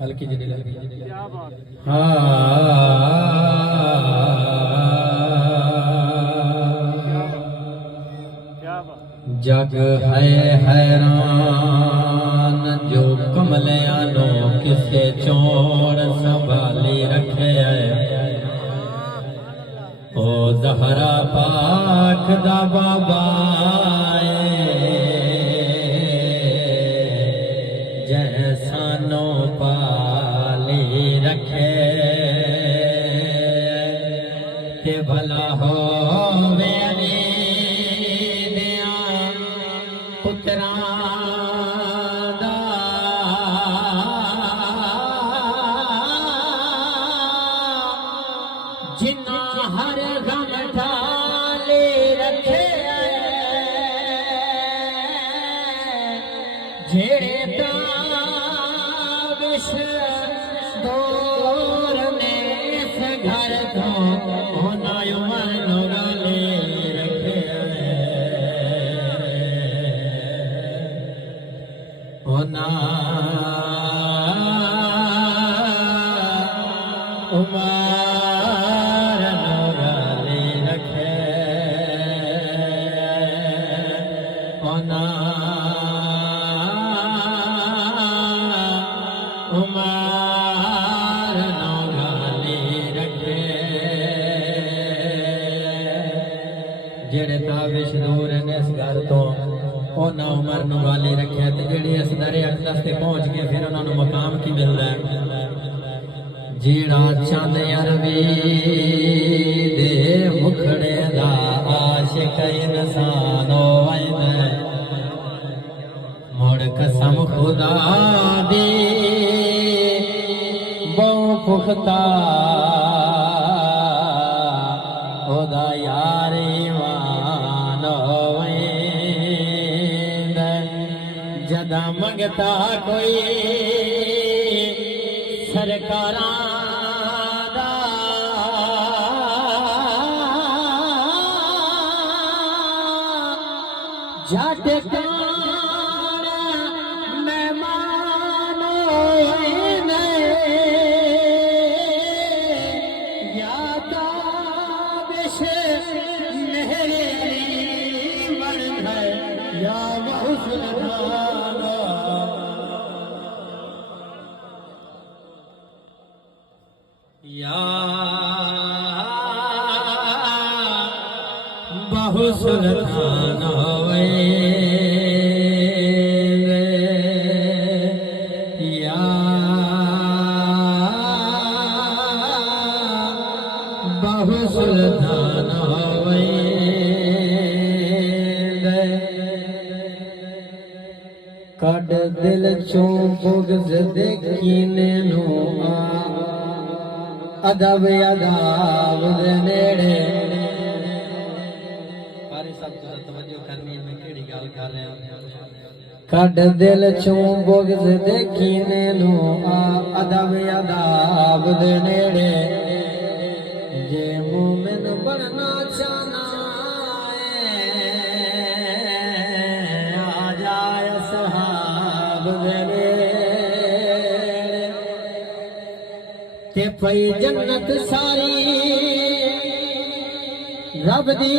हल्की जी जग है हैरान जो कमलियानो किसे चोण संभाली रखे ओ ज़हरा पाक दा बाबा जैसानो पाली रखे ते भला हो जिन्ना हर गम ढाले रखे जेड़े ताबिश दूर ने इस घर को होना मन गाले रखे होना उमर नौगाली रखे जेड़े ताबिश दूर ने इस घर तो उन्हें उमर नौगाली रखे जेड़ी इस दरे अकदस ते पहुंच गए फिर उन्होंने मकाम की मिलता है जेड़ा चंद अरबी दे मुखड़े दा आशिक इंसान होवे मुड़ कसम खुदा दी बहु पुख्ता ओदा यार ईमान होवे जदा मंगता कोई सरकारा जट मेहमान या ताबिश मेरे बन है या बहु सुल्तान बहु सुल्तान कड दिल चों बुग़्ज़ दे कीने नो अदब अदाब दे नेड़े सारे सब तवज्जो करनी है मैं केड़ी गल कर रहा कड दिल चों बुग़्ज़ दे कीने नो अदब अदाब दे नेड़े जे मोमिन बनना चाहना है आ जाए सहाब दे ते पई जन्नत सारी रब दी